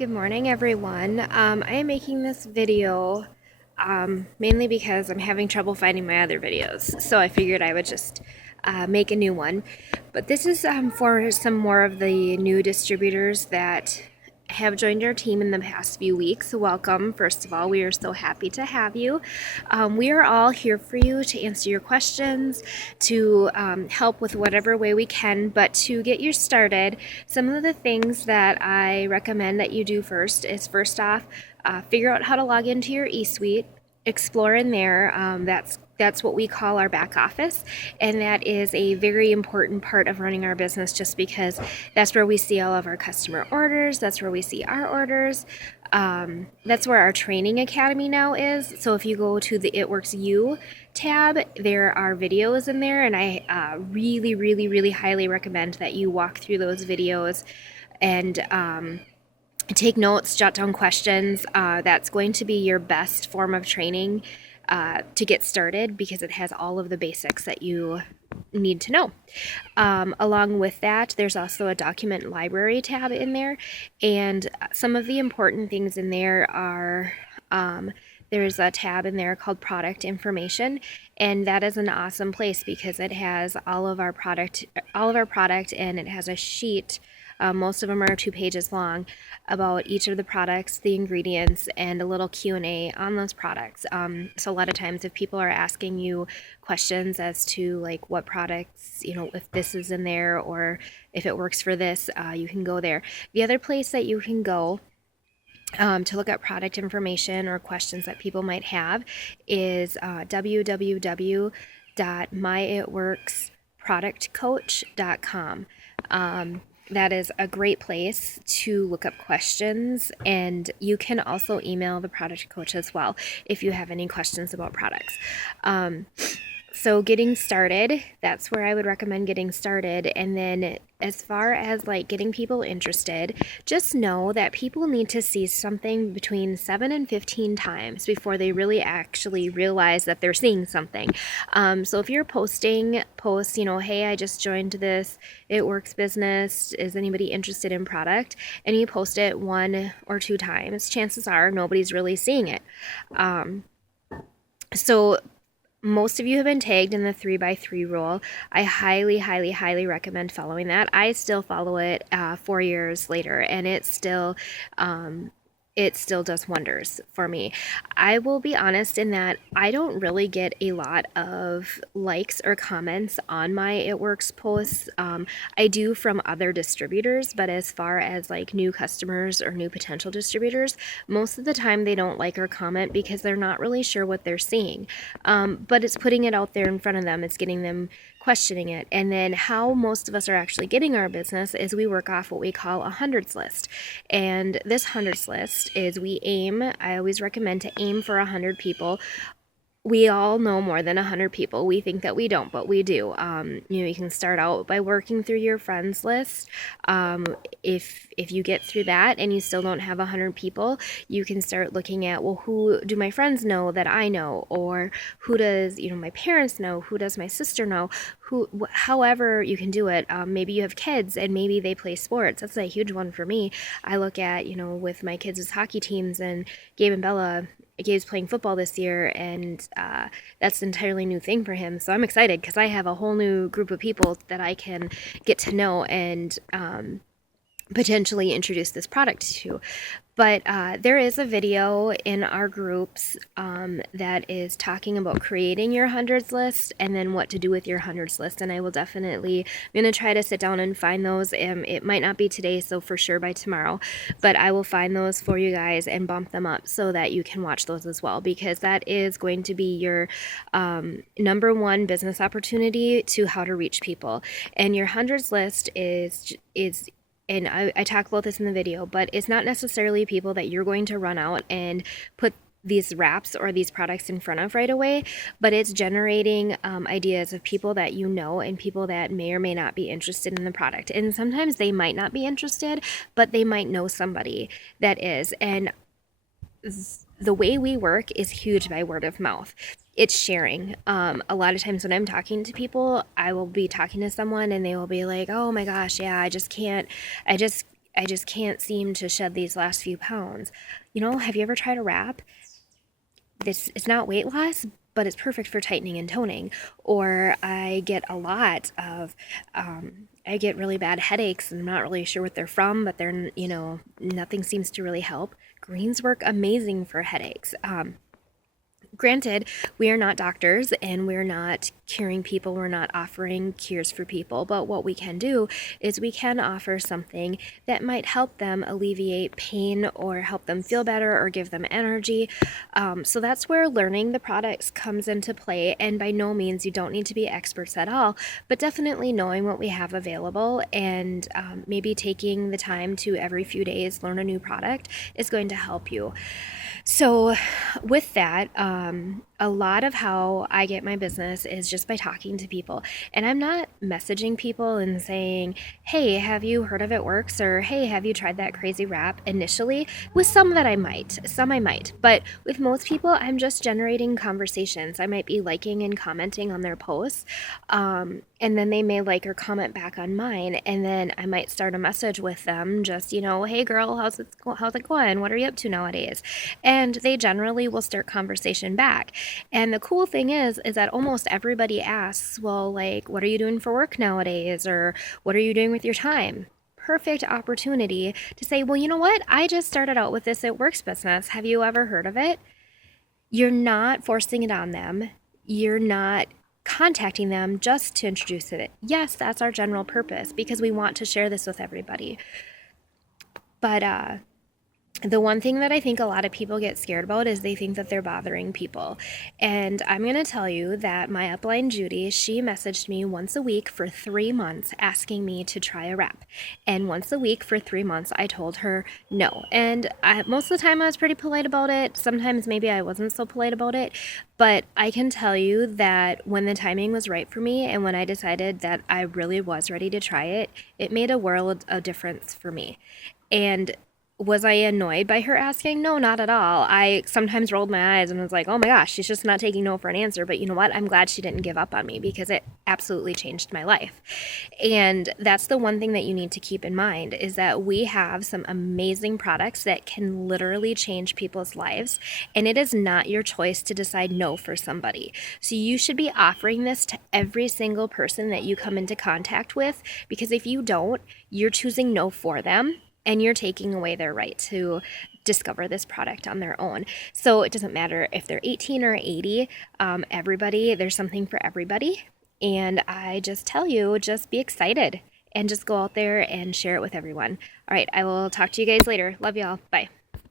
Good morning, everyone. I am making this video mainly because I'm having trouble finding my other videos, so I figured I would just make a new one. But this is for some more of the new distributors that have joined our team in the past few weeks. Welcome, first of all. We are so happy to have you. We are all here for you to answer your questions, to help with whatever way we can. But to get you started, some of the things that I recommend that you do first is first off, figure out how to log into your eSuite. Explore in there. That's what we call our back office, and that is a very important part of running our business, just because that's where we see all of our customer orders. That's where we see our orders. That's where our training academy now is. So if you go to the It Works You tab, there are videos in there, and I really, really, really highly recommend that you walk through those videos and take notes, jot down questions. That's going to be your best form of training to get started, because it has all of the basics that you need to know. Along with that, there's also a document library tab in there, and some of the important things in there are there's a tab in there called product information, and that is an awesome place because it has all of our product, and it has a sheet. Most of them are 2 pages long about each of the products, the ingredients, and a little Q&A on those products. So a lot of times if people are asking you questions as to like what products, if this is in there or if it works for this, you can go there. The other place that you can go to look at product information or questions that people might have is www.myitworksproductcoach.com. That is a great place to look up questions, and you can also email the product coach as well if you have any questions about products. So getting started, that's where I would recommend getting started. And then as far as like getting people interested, just know that people need to see something between 7 and 15 times before they really actually realize that they're seeing something. So if you're posting posts, hey, I just joined this It Works business, is anybody interested in product? And you post it 1 or 2 times, chances are nobody's really seeing it. So most of you have been tagged in the 3x3 rule. I highly, highly, highly recommend following that. I still follow it 4 years later, and it still does wonders for me. I will be honest in that I don't really get a lot of likes or comments on my It Works posts. I do from other distributors, but as far as like new customers or new potential distributors, most of the time they don't like or comment because they're not really sure what they're seeing. But it's putting it out there in front of them. It's getting them questioning it. And then how most of us are actually getting our business is we work off what we call a hundreds list. And this hundreds list is I always recommend to aim for 100 people. We all know more than 100 people. We think that we don't, but we do. You can start out by working through your friends list. If you get through that and you still don't have 100 people, you can start looking at, well, who do my friends know that I know, or who does my parents know, who does my sister know, however you can do it. Maybe you have kids and maybe they play sports. That's a huge one for me. I look at with my kids' hockey teams, and Gabe and Bella. Gabe's playing football this year, and that's an entirely new thing for him. So I'm excited because I have a whole new group of people that I can get to know and potentially introduce this product to. But there is a video in our groups that is talking about creating your hundreds list and then what to do with your hundreds list. And I'm going to try to sit down and find those. It might not be today, so for sure by tomorrow. But I will find those for you guys and bump them up so that you can watch those as well, because that is going to be your number one business opportunity to how to reach people. And your hundreds list is and I talk about this in the video, but it's not necessarily people that you're going to run out and put these wraps or these products in front of right away, but it's generating ideas of people that you know and people that may or may not be interested in the product. And sometimes they might not be interested, but they might know somebody that is. And the way we work is huge by word of mouth. It's sharing. A lot of times when I'm talking to people, I will be talking to someone and they will be like, oh my gosh, yeah, I just can't I just can't seem to shed these last few pounds. You know, have you ever tried a wrap? This it's not weight loss, but it's perfect for tightening and toning. Or I get a lot of I get really bad headaches and I'm not really sure what they're from, but they're, nothing seems to really help. Greens work amazing for headaches. Granted, we are not doctors and we're not curing people, we're not offering cures for people, but what we can do is we can offer something that might help them alleviate pain or help them feel better or give them energy. So that's where learning the products comes into play. And by no means, you don't need to be experts at all, but definitely knowing what we have available and maybe taking the time to every few days learn a new product is going to help you. So, with that, a lot of how I get my business is just by talking to people. And I'm not messaging people and saying, hey, have you heard of It Works? Or hey, have you tried that crazy wrap initially? With some that I might, some I might. But with most people, I'm just generating conversations. I might be liking and commenting on their posts. And then they may like or comment back on mine. And then I might start a message with them, just, hey girl, how's it going? What are you up to nowadays? And they generally will start conversation back. And the cool thing is that almost everybody asks, well, like, what are you doing for work nowadays? Or what are you doing with your time? Perfect opportunity to say, well, you know what? I just started out with this It Works business. Have you ever heard of it? You're not forcing it on them. You're not contacting them just to introduce it. Yes, that's our general purpose because we want to share this with everybody. But the one thing that I think a lot of people get scared about is they think that they're bothering people. And I'm going to tell you that my upline, Judy, she messaged me once a week for 3 months asking me to try a wrap. And once a week for 3 months, I told her no. And most of the time I was pretty polite about it. Sometimes maybe I wasn't so polite about it. But I can tell you that when the timing was right for me and when I decided that I really was ready to try it, it made a world of difference for me. And was I annoyed by her asking? No, not at all. I sometimes rolled my eyes and was like, oh my gosh, she's just not taking no for an answer. But you know what? I'm glad she didn't give up on me because it absolutely changed my life. And that's the one thing that you need to keep in mind is that we have some amazing products that can literally change people's lives. And it is not your choice to decide no for somebody. So you should be offering this to every single person that you come into contact with because if you don't, you're choosing no for them and you're taking away their right to discover this product on their own. So it doesn't matter if they're 18 or 80, there's something for everybody. And I just tell you, just be excited and just go out there and share it with everyone. All right, I will talk to you guys later. Love y'all. Bye.